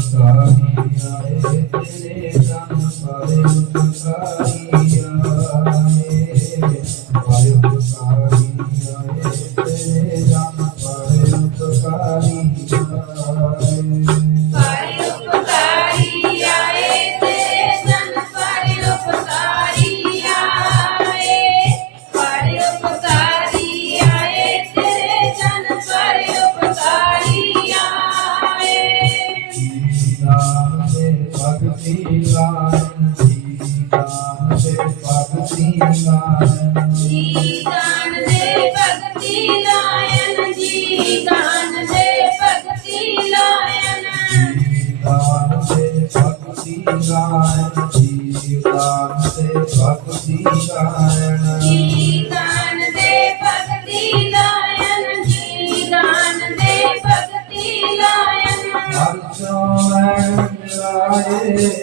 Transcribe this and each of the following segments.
ਸਾਰੀਆਂ ਏ ਤੇਰੇ ਰੰਗ ਸਾਰੇ ਸਾਰੀਆਂ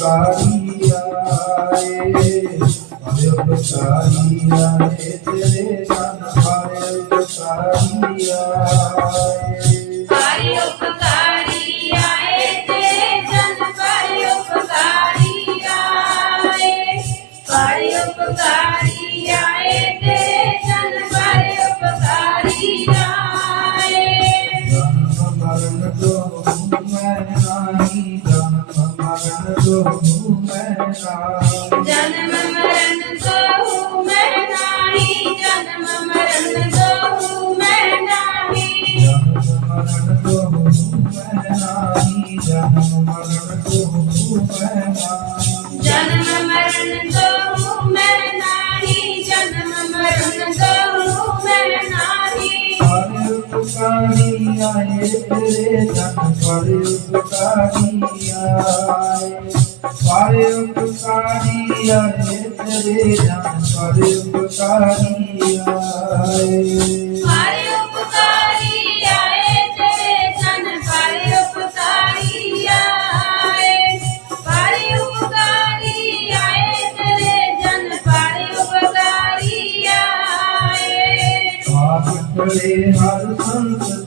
sabe ਜਨਮ ਮਰਨ ਤੋਂ ਮੈਂ ਨਾਹੀ ਜਨਮ ਮਰਨ ਤੋਂ ਮੈਂ ਨਾਹੀ ਜਨਮ ਮਰਨ ਤੋਂ ਮੈਂ ਨਾਹੀ ਜਨਮ ਮਰਨ ਤੋਂ ਮੈਂ ਨਾਹੀ ਜਨਮ ਮਰਨ ਤੋਂ ਮੈਂ ਨਾਹੀ ਜਨਮ ਮਰਨ ਤੋਂ ਮੈਂ ਨਾਹੀ ਸਾਰੇ ਉਪਕਾਰੀ ਆਏ ਤੇਰੇ ਜਨ ਸਾਰੇ ਉਪਕਾਰੀ ਆਏ ਸਾਰੇ ਉਪਕਾਰੀ ਆਏ ਤੇਰੇ ਜਨ ਸਾਰੇ ਉਪਕਾਰੀ ਆਏ। ਸਾਰੇ ਉਪਕਾਰੀ ਆਏ ਤੇਰੇ ਜਨ ਸਾਰੇ ਉਪਕਾਰੀ ਆਏ। ਸਾਰੇ ਉਪਕਾਰੀ ਆਏ ਤੇਰੇ ਜਨ ਸਾਰੇ ਉਪਕਾਰੀ ਆਏ। ਆਪ ਹਰ ਸੰਤ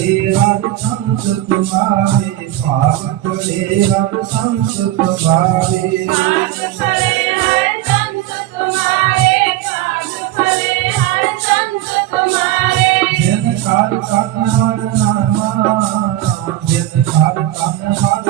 ਬੜੇ ਹਰ ਸੰਤ ਤੁਮਾਰੇ ਆਪ ਬੜੇ ਹਰ ਸੰਤ ਤੁਮਾਰੇ ਕਾਜ ਭਲੇ ਹਰ ਸੰਤ ਤੁਮਾਰੇ ਕਾਜ ਭਲੇ ਹਰ ਸੰਤ ਤੁਮਾਰੇ ਜਿਨ ਕਾਲ ਤਨ ਹਰ ਨਾਮਾ ਜਿਨ ਕਾਲ ਤਨ ਹਰ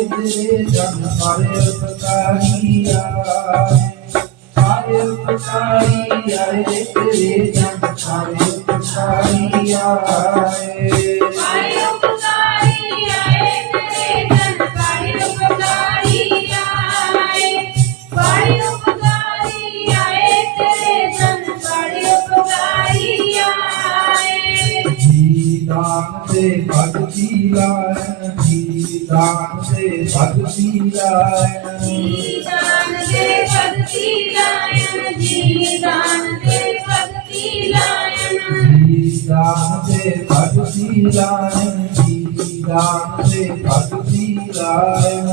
ਉਪਕਾਰੀ ਆਏ। ਤੇਰੇ ਜਨ ਪਰ ਉਪਕਾਰੀ ਆਏ ਪਰ ਉਪਕਾਰੀ ਜਨ ਪਰ ਉਪਕਾਰੀ भक्ति लायन दान से भक्ति लायन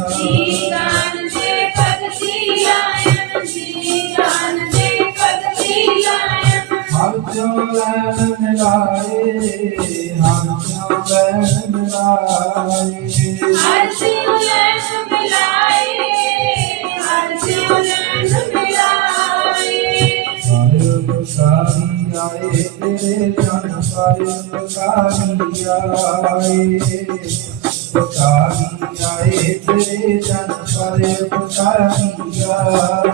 ਜਨ ਸਾਰੇ ਉਪਕਾਰੀ ਆਏ ਉਪਕਾਰੀ ਆਏ ਤੇਰੇ ਜਨ ਸਾਰੇ ਉਪਕਾਰੀ ਆਏ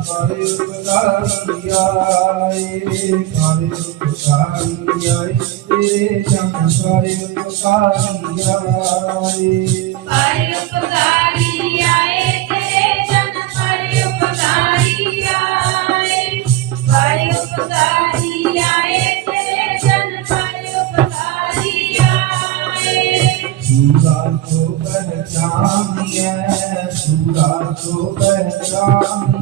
ਸਾਰੇ ਉਪਕਾਰੀ ਆਏ ਸਾਰੇ ਉਪਕਾਰੀ ਆਏ ਤੇਰੇ ਚੰਨ ਸਾਰੇ ਉਪਕਾਰੀ ਆਏ ਸਾਰੇ ਉਪਕਾਰੀ ਆਏ ਤੇਰੇ ਚੰਨ ਸਾਰੇ ਉਪਕਾਰੀ ਆਏ ਸਾਰੇ ਉਪਕਾਰੀ ਆਏ ਤੇਰੇ ਚੰਨ ਸਾਰੇ ਉਪਕਾਰੀ ਆਏ ਸੂਰਾ ਤੋਂ ਪਹਿਚਾਨੀਏ ਸੂਰਾ ਤੋਂ ਪਹਿਚਾਨੀਏ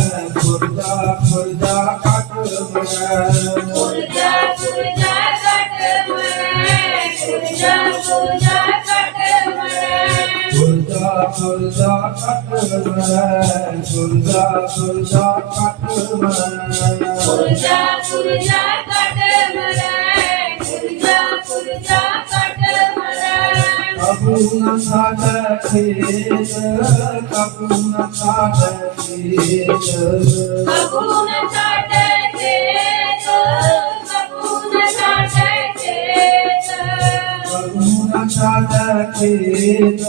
सुरजा सुरजा कट मन सुरजा सुरजा Na sada khet,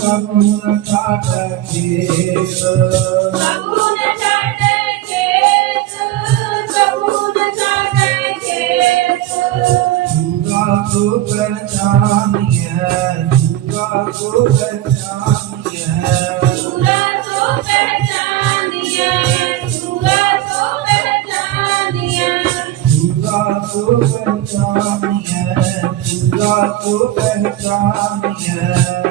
kabu na sada khet. ਕਬੂਨ ਛਾਟੇ ਖੇਤ ਕਬੂਨ ਛਾਟੇ ਖੇਤ Duga ko pehchaniye, duga ko pehchaniye. ਸੂਰਾ ਤੋਂ ਪਹਿਚਾਨੀਏ ਸੂਰਾ ਤੋਂ ਪਹਿਚਾਨੀਏ Duga ko pehchaniye, duga ko pehchaniye. ਸੂਰਾ ਤੋਂ ਪਹਿਚਾਨੀਏ ਸੂਰਾ पहचानिए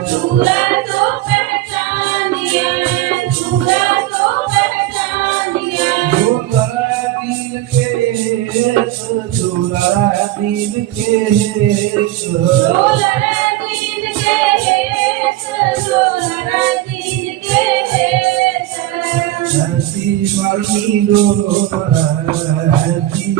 तूने तो पहचानिए तूने तो पहचानिए दूरा दिल के दूरा दिल के दूरा दिल के दूरा दिल के नसीब मिलो नसीब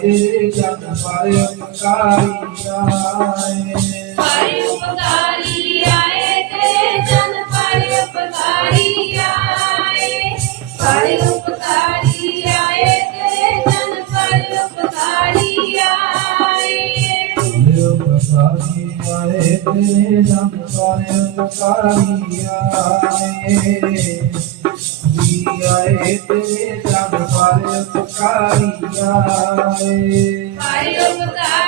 ਤੇਰੇ ਜਨ ਪਰ ਉਪਕਾਰੀ ਆਏ ਹਰਿ ਉਪਕਾਰ ਤੇਰੇ ਸੰਸਾਰ ਅੰਕਾਰੀਆ ਜੀ ਆਏ। ਤੇਰੇ ਸੰਸਾਰ ਅੰਕਾਰੀਆ ਆਏ ਅੰਕਾਰੀਆ